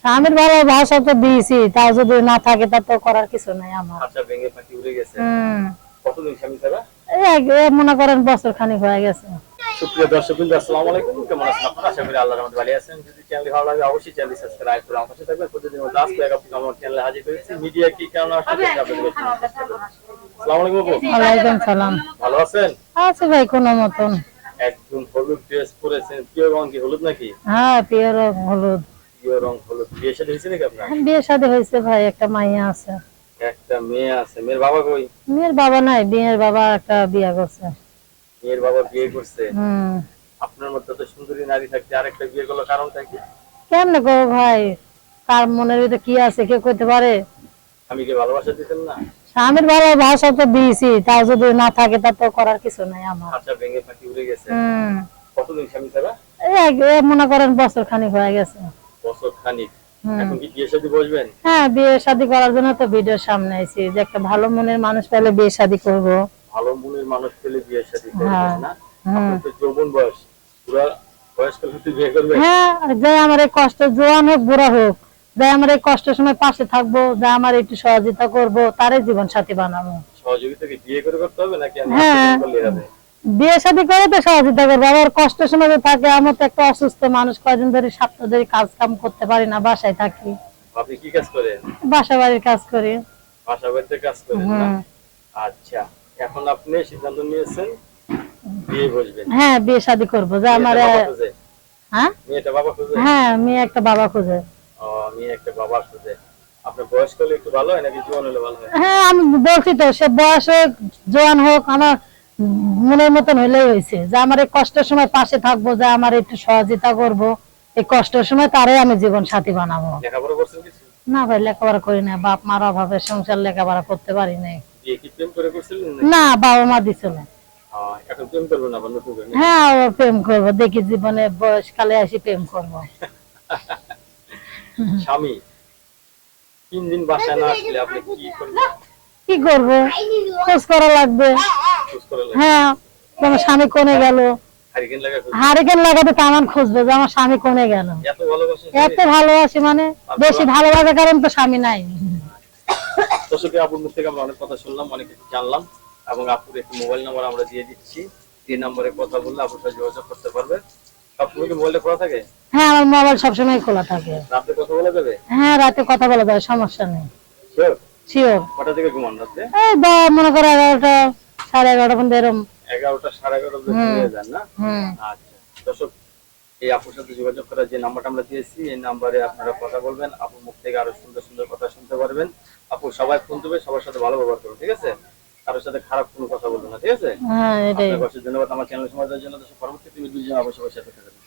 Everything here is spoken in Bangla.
স্বামীর ভালোবাসা তো দিয়েছি তাও যদি না থাকে তা তো করার কিছু নাই আমার। মনে করেন বছর খানিক হয়ে গেছে। সুপ্রিয় দর্শক বিন্দু আসসালামু আলাইকুম। কেমন আছেন আপনারা? আশা করি আল্লাহর রহমতে ভালো আছেন। যদি চ্যানেল ভালো লাগে অবশ্যই চ্যানেল সাবস্ক্রাইব করে আমার পাশে থাকবেন। প্রতিদিন আজকে আপনি আমার চ্যানেলে হাজির হয়েছি। মিডিয়া কি কারণে আপনাদের আসসালামু আলাইকুম সালাম। ভালো আছেন? আছে ভাই কোনো মতন। একদম হলুদ ড্রেস পরেছেন। প্রিয় রং কি হলুদ নাকি? হ্যাঁ পিওর হলুদ। প্রিয় রং হলুদ বিয়ে সাথে হয়েছে নাকি আপনার? বিয়ে শাদী হয়েছে ভাই একটা মাইয়া আছে। একটা মেয়ে আছে। মেয়ের বাবা কই? মেয়ের বাবা নাই বিয়ের বাবা একটা বিয়া করছে। মেয়ের বাবা বিয়ে করছে? হুম। আপনার মধ্যে তো সুন্দরী নারী থাকতে আরেকটা বিয়ে করল কারণটা কি? কেমনে গো ভাই? কার মনের ভিতরে কি আছে কেউ করতে পারে? আমি কি ভালোবাসা দিতেন না? স্বামীর ভালোবাসা তো দিয়েছি তাও যদি না থাকে তা তো করার কিছু নাই আমার। খাঁচা ভেঙে পাখি উড়ে গেছে। কতদিন স্বামী ছাড়া? এই মনে করেন বছর খানিক হয়ে গেছে। বছর খানিক এখন কি বিয়ে সাথে বসবেন? হ্যাঁ বিয়ে শাদী করার জন্য তো ভিডিওর সামনে আইছি যে একটা ভালো মনের মানুষ পেলে বিয়ে শাদী করব। ভালো মনের মানুষ পেলে বিয়ে সাথে হ্যাঁ। করবেন না আপনার তো যৌবন বয়স। পুরা বয়স্ক হতে বিয়ে করবেন? হ্যাঁ যে আমার এই কষ্ট জোয়ান হোক বুড়া হোক যে আমার এই কষ্টের সময় পাশে থাকব যে আমার একটু সহযোগিতা করব তারে জীবন সাথী বানাবো। সহযোগিতা কি বিয়ে করে করতে হবে নাকি হ্যাঁ। বিয়ে শাদী করে তো সহযোগিতা করব আবার কষ্টের সময় থাকে আমার তো একটা অসুস্থ মানুষ কয়দিন ধরে সপ্তাহ ধরে কাজ কাম করতে পারি না বাসায় থাকি। আপনি কি কাজ করেন? বাসা বাড়ির কাজ করি। বাসা বাড়িতে কাজ করেন আচ্ছা এখন আপনি সিদ্ধান্ত নিয়েছেন বিয়ে বসবেন। হ্যাঁ বিয়ে শাদী করব যে আমার হ্যাঁ? মেয়েটা বাবা খুঁজে? হ্যাঁ মেয়ে একটা বাবা খুঁজে। ও মেয়ে একটা বাবা খুঁজে। আপনার বয়স হলে একটু ভালো হয় নাকি জীবন হলে ভালো হয়? হ্যাঁ আমি বলছি তো সে বয়স হোক জোয়ান হোক আমার মনের মতন হইলেই হয়েছে যে আমার এই কষ্টের সময় পাশে থাকব যে আমার একটু সহযোগিতা করব এই কষ্টের সময় তারে আমি জীবন সাথী বানাবো। না ভাই লেখাপড়া করি না। বাপ মার অভাবে সংসার লেখাপড়া করতে পারি নাই? না বাবা মা দিছিল? হ্যাঁ ও প্রেম করব। দেখি জীবনে বয়সকালে আসি প্রেম করব। স্বামী তিন দিন বাসায় না আসলে আপনি কি করবেন? কি করব? খোঁজ করা লাগবে। হ্যাঁ তোমার স্বামী কোনে গেল। হারিকেন লাগাতে তামান খুঁজবে যে আমার স্বামী কোনে গেল। এত ভালোবাসি মানে বেশি ভালোবাসার কারণ তো স্বামী নাই। আপুর মুখ থেকে আমরা অনেক কথা শুনলাম অনেক কিছু জানলাম এবং আপুর একটি মোবাইল নাম্বার আমরা দিয়ে দিচ্ছি। নম্বরে কথা বললে আপুর সাথে যোগাযোগ করতে পারবে। সবসময় কি মোবাইলটা খোলা থাকে? হ্যাঁ আমার মোবাইল সবসময় খোলা থাকে। রাতে কথা বলা যাবে? হ্যাঁ রাতে কথা বলা সমস্যা নেই। Sure? শিওর কটা থেকে ঘুমান রাতে? এই বা মনে করো এগারোটা সাড়ে এগারোটা পর্যন্ত এরকম এগারোটা সাড়ে এগারোটা পর্যন্ত যান না? আচ্ছা। দর্শক এই আপুর সাথে যোগাযোগ করার যে নাম্বারটা আমরা দিয়েছি এই নাম্বারে আপনারা কথা বলবেন আপুর মুখ থেকে আরও সুন্দর সুন্দর কথা শুনতে পারবেন। আপু সবাই ফোন দেবে সবার সাথে ভালো ব্যবহার করবে ঠিক আছে? কারোর সাথে খারাপ কোনো কথা বলবে না ঠিক আছে? হ্যাঁ ধন্যবাদ আমার চ্যানেল সমাজের জন্য। পরবর্তী ভিডিওর দুজন আবার সবার সাথে থাকবেন।